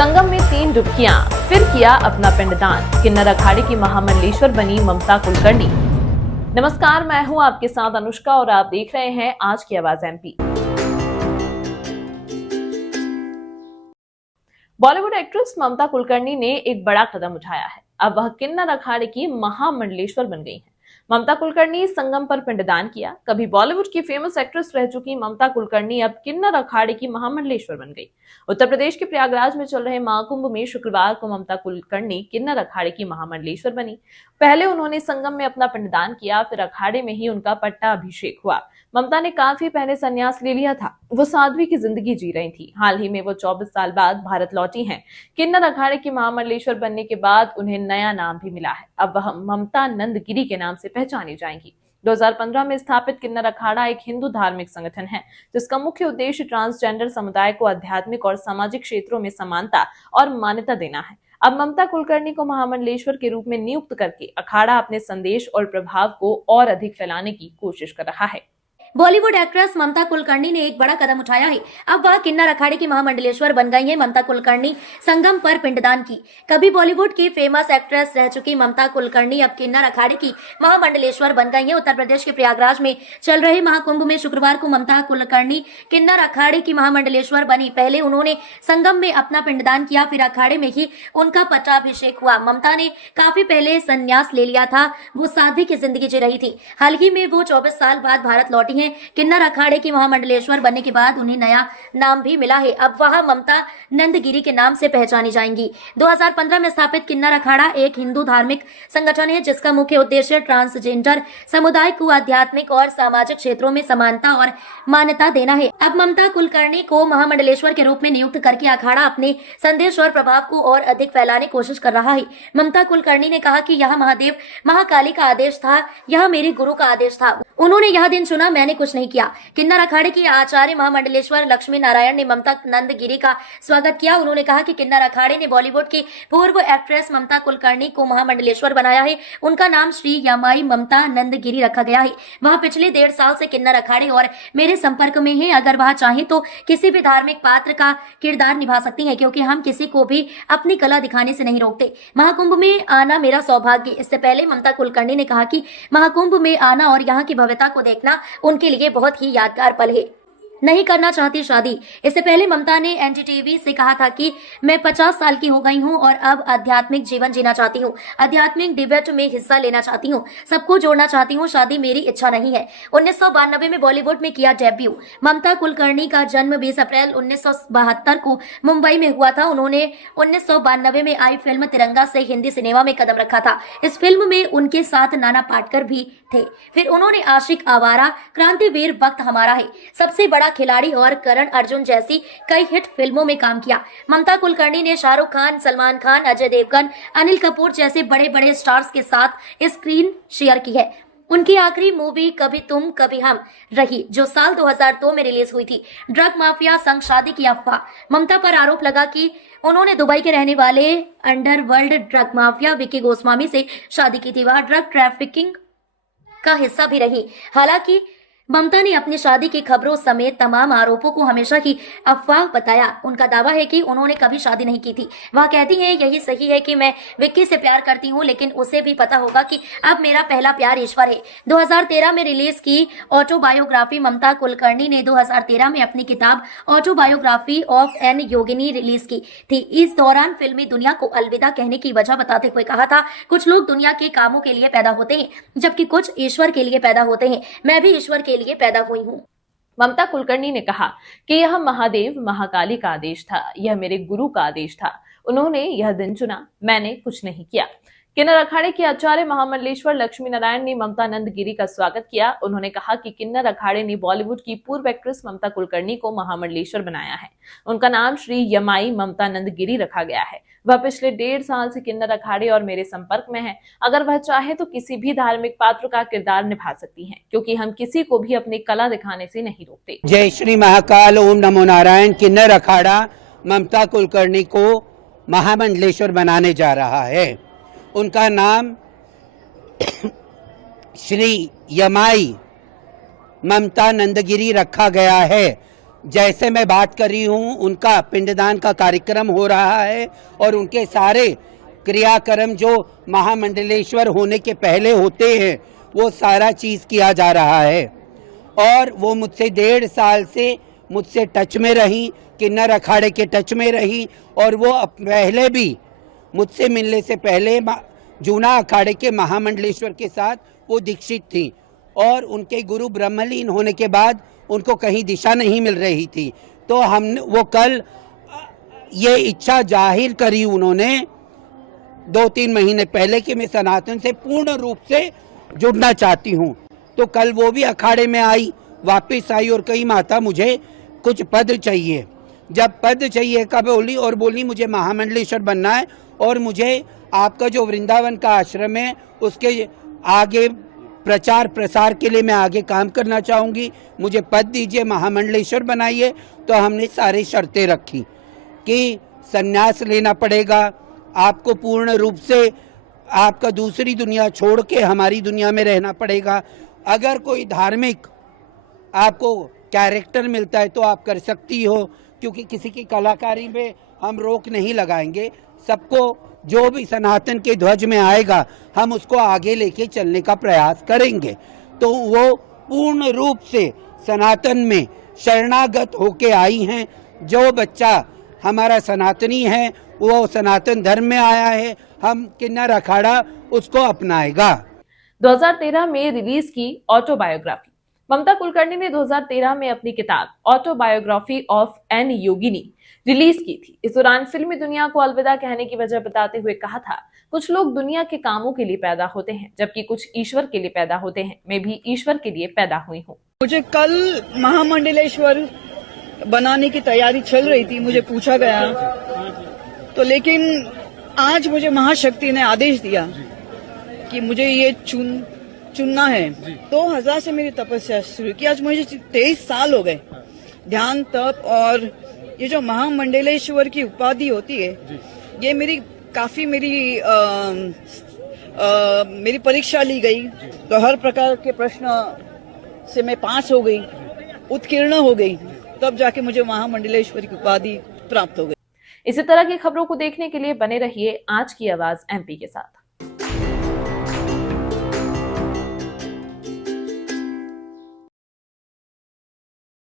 संगम में 3 डुबकियां, फिर किया अपना पिंडदान। किन्नर अखाड़े की महामंडलेश्वर बनी ममता कुलकर्णी। नमस्कार, मैं हूं आपके साथ अनुष्का और आप देख रहे हैं आज की आवाज एमपी। बॉलीवुड एक्ट्रेस ममता कुलकर्णी ने एक बड़ा कदम उठाया है। अब वह किन्नर अखाड़े की महामंडलेश्वर बन गई हैं। ममता कुलकर्णी संगम पर पिंडदान किया। कभी बॉलीवुड की फेमस एक्ट्रेस रह चुकी ममता कुलकर्णी अब किन्नर अखाड़े की महामंडलेश्वर बन गई। उत्तर प्रदेश के प्रयागराज में चल रहे महाकुंभ में शुक्रवार को ममता कुलकर्णी किन्नर अखाड़े की महामंडलेश्वर बनी। पहले उन्होंने संगम में अपना पिंडदान किया, फिर अखाड़े में ही उनका पट्टा अभिषेक हुआ। ममता ने काफी पहले संन्यास ले लिया था। वो साध्वी की जिंदगी जी रही थी। हाल ही में वो 24 साल बाद भारत लौटी हैं। किन्नर अखाड़े की महामंडलेश्वर बनने के बाद उन्हें नया नाम भी मिला है। अब वह ममता नंदगिरी के नाम से पहचानी जाएंगी। 2015 में स्थापित किन्नर अखाड़ा एक हिंदू धार्मिक संगठन है, जिसका मुख्य उद्देश्य ट्रांसजेंडर समुदाय को आध्यात्मिक और सामाजिक क्षेत्रों में समानता और मान्यता देना है। अब ममता कुलकर्णी को महामंडलेश्वर के रूप में नियुक्त करके अखाड़ा अपने संदेश और प्रभाव को और अधिक फैलाने की कोशिश कर रहा है। बॉलीवुड एक्ट्रेस ममता कुलकर्णी ने एक बड़ा कदम उठाया है। अब वह किन्नर अखाड़े की महामंडलेश्वर बन गई हैं। ममता कुलकर्णी संगम पर पिंडदान की। कभी बॉलीवुड की फेमस एक्ट्रेस रह चुकी ममता कुलकर्णी अब किन्नर अखाड़े की महामंडलेश्वर बन गई हैं। उत्तर प्रदेश के प्रयागराज में चल रहे महाकुंभ में शुक्रवार को ममता कुलकर्णी किन्नर अखाड़े की महामंडलेश्वर बनी। पहले उन्होंने संगम में अपना पिंडदान किया, फिर अखाड़े में ही उनका पट्टाभिषेक हुआ। ममता ने काफी पहले संन्यास ले लिया था। वो साध्वी की जिंदगी जी रही थी। हाल ही में वो 24 साल बाद भारत लौटी। किन्नर अखाड़े की महामंडलेश्वर बनने के बाद उन्हें नया नाम भी मिला है। अब वह ममता नंदगिरी के नाम से पहचानी जाएंगी। 2015 में स्थापित किन्नर अखाड़ा एक हिंदू धार्मिक संगठन है, जिसका मुख्य उद्देश्य ट्रांसजेंडर समुदाय को आध्यात्मिक और सामाजिक क्षेत्रों में समानता और मान्यता देना है। अब ममता कुलकर्णी को महामंडलेश्वर के रूप में नियुक्त करके अखाड़ा अपने संदेश और प्रभाव को और अधिक फैलाने की कोशिश कर रहा है। ममता कुलकर्णी ने कहा कि यह महादेव महाकाली का आदेश था, यह मेरे गुरु का आदेश था। उन्होंने यह दिन चुना, मैंने कुछ नहीं किया। किन्नर अखाड़े की आचार्य महामंडलेश्वर लक्ष्मी नारायण ने ममता नंदगिरी का स्वागत किया। उन्होंने कहा कि किन्नर अखाड़े ने बॉलीवुड की पूर्व एक्ट्रेस ममता कुलकर्णी को महामंडलेश्वर बनाया है। उनका नाम श्री यमाई ममता नंदगिरी रखा गया है। वह पिछले 1.5 साल से किन्नर अखाड़े और मेरे संपर्क में है। अगर वह चाहे तो किसी भी धार्मिक पात्र का किरदार निभा सकती है, क्योंकि हम किसी को भी अपनी कला दिखाने से नहीं रोकते। महाकुंभ में आना मेरा सौभाग्य। इससे पहले ममता कुलकर्णी ने कहा कि महाकुंभ में आना और यहाँ की भव्यता को देखना उनके लिए बहुत ही यादगार पल है। नहीं करना चाहती शादी। इससे पहले ममता ने एनडीटीवी से कहा था कि मैं 50 साल की हो गई हूं और अब आध्यात्मिक जीवन जीना चाहती हूं। आध्यात्मिक डिबेट में हिस्सा लेना चाहती हूं। सबको जोड़ना चाहती हूं। शादी मेरी इच्छा नहीं है। 1992 में बॉलीवुड में किया डेब्यू। ममता कुलकर्णी का जन्म 20 अप्रैल 1972 को मुंबई में हुआ था। उन्होंने 1992 में आई फिल्म तिरंगा से हिंदी सिनेमा में कदम रखा था। इस फिल्म में उनके साथ नाना पाटेकर भी थे। फिर उन्होंने आशिक आवारा, क्रांतिवीर, वक्त हमारा है, सबसे बड़ा खिलाड़ी और करण अर्जुन जैसी कई हिट फिल्मों में काम किया। ममता कुलकर्णी ने शाहरुख खान, सलमान खान, अजय देवगन, अनिल कपूर जैसे बड़े बड़े स्टार्स के साथ स्क्रीन शेयर की है। उनकी आखिरी मूवी कभी तुम कभी हम रही, जो साल 2002 में रिलीज हुई थी। ड्रग माफिया संग शादी की अफवाह। ममता पर आरोप लगा कि उन्होंने दुबई के रहने वाले underworld drug mafia Vicky Goswami से शादी की थी। वह ड्रग ट्रैफिकिंग का हिस्सा भी रही। हालांकि ममता ने अपनी शादी की खबरों समेत तमाम आरोपों को हमेशा ही अफवाह बताया। उनका दावा है कि उन्होंने कभी शादी नहीं की थी। वह कहती हैं, यही सही है कि मैं विक्की से प्यार करती हूं, लेकिन उसे भी पता होगा कि अब मेरा पहला प्यार ईश्वर है। 2013 में रिलीज की ऑटोबायोग्राफी। ममता कुलकर्णी ने 2013 में अपनी किताब autobiography of an Yogini release की थी। इस दौरान फिल्मी दुनिया को अलविदा कहने की वजह बताते हुए कहा था, कुछ लोग दुनिया के कामों के लिए पैदा होते हैं, जबकि कुछ ईश्वर के लिए पैदा होते हैं। मैं भी ईश्वर के लिए पैदा हुई हूँ। ममता कुलकर्णी ने कहा कि यह महादेव महाकाली का आदेश था, यह मेरे गुरु का आदेश था। उन्होंने यह दिन चुना, मैंने कुछ नहीं किया। किन्नर अखाड़े के आचार्य महामंडलेश्वर लक्ष्मी नारायण ने ममता नंदगिरी का स्वागत किया। उन्होंने कहा कि किन्नर अखाड़े ने बॉलीवुड की पूर्व एक्ट्रेस ममता कुलकर्णी को महामंडलेश्वर बनाया है। उनका नाम श्री यमाई ममता नंदगिरी रखा गया है। वह पिछले 1.5 साल से किन्नर अखाड़े और मेरे संपर्क में है। अगर वह चाहे तो किसी भी धार्मिक पात्र का किरदार निभा सकती हैं, क्योंकि हम किसी को भी अपनी कला दिखाने से नहीं रोकते। जय श्री महाकाल, ओम नमो नारायण। किन्नर अखाड़ा ममता कुलकर्णी को महामंडलेश्वर बनाने जा रहा है। उनका नाम श्री यमाई ममता नंदगिरी रखा गया है। जैसे मैं बात कर रही हूँ उनका पिंडदान का कार्यक्रम हो रहा है और उनके सारे क्रियाक्रम जो महामंडलेश्वर होने के पहले होते हैं वो सारा चीज़ किया जा रहा है। और वो मुझसे 1.5 साल से मुझसे टच में रही, किन्नर अखाड़े के टच में रही, और वो पहले भी मुझसे मिलने से पहले जूना अखाड़े के महामंडलेश्वर के साथ वो दीक्षित थी और उनके गुरु ब्रह्मलीन होने के बाद उनको कहीं दिशा नहीं मिल रही थी। तो हमने वो कल ये इच्छा जाहिर करी उन्होंने 2-3 महीने पहले कि मैं सनातन से पूर्ण रूप से जुड़ना चाहती हूँ। तो कल वो भी अखाड़े में आई, वापस आई और कही माता मुझे कुछ पद चाहिए। जब पद चाहिए का बोली और बोली मुझे महामंडलेश्वर बनना है और मुझे आपका जो वृंदावन का आश्रम है उसके आगे प्रचार प्रसार के लिए मैं आगे काम करना चाहूँगी, मुझे पद दीजिए, महामंडलेश्वर बनाइए। तो हमने सारी शर्तें रखी कि संन्यास लेना पड़ेगा, आपको पूर्ण रूप से आपका दूसरी दुनिया छोड़ के हमारी दुनिया में रहना पड़ेगा। अगर कोई धार्मिक आपको कैरेक्टर मिलता है तो आप कर सकती हो, क्योंकि किसी की कलाकारी में हम रोक नहीं लगाएंगे। सबको जो भी सनातन के ध्वज में आएगा हम उसको आगे लेके चलने का प्रयास करेंगे। तो वो पूर्ण रूप से सनातन में शरणागत होके आई हैं। जो बच्चा हमारा सनातनी है वो सनातन धर्म में आया है, हम किन्नर अखाड़ा उसको अपनाएगा। 2013 में रिलीज की ऑटोबायोग्राफी। ममता कुलकर्णी ने 2013 में अपनी किताब autobiography of an Yogini release की थी। इस दौरान फिल्मी दुनिया को अलविदा कहने की वजह बताते हुए कहा था, कुछ लोग दुनिया के कामों के लिए पैदा होते हैं जबकि कुछ ईश्वर के लिए पैदा होते हैं। मैं भी ईश्वर के लिए पैदा हुई हूँ। मुझे कल महामंडलेश्वर बनाने की तैयारी चल रही थी, मुझे पूछा गया तो, लेकिन आज मुझे महाशक्ति ने आदेश दिया कि मुझे ये चुनना है। 2000 से मेरी तपस्या शुरू की, आज मुझे 23 साल हो गए। ध्यान, तप और ये जो महामंडलेश्वर की उपाधि होती है, ये मेरी परीक्षा ली गई। तो हर प्रकार के प्रश्न से मैं पास हो गई, उत्कीर्ण हो गई, तब जाके मुझे महामंडलेश्वर की उपाधि प्राप्त हो गई। इसी तरह की खबरों को देखने के लिए बने रहिए आज की आवाज MP के साथ।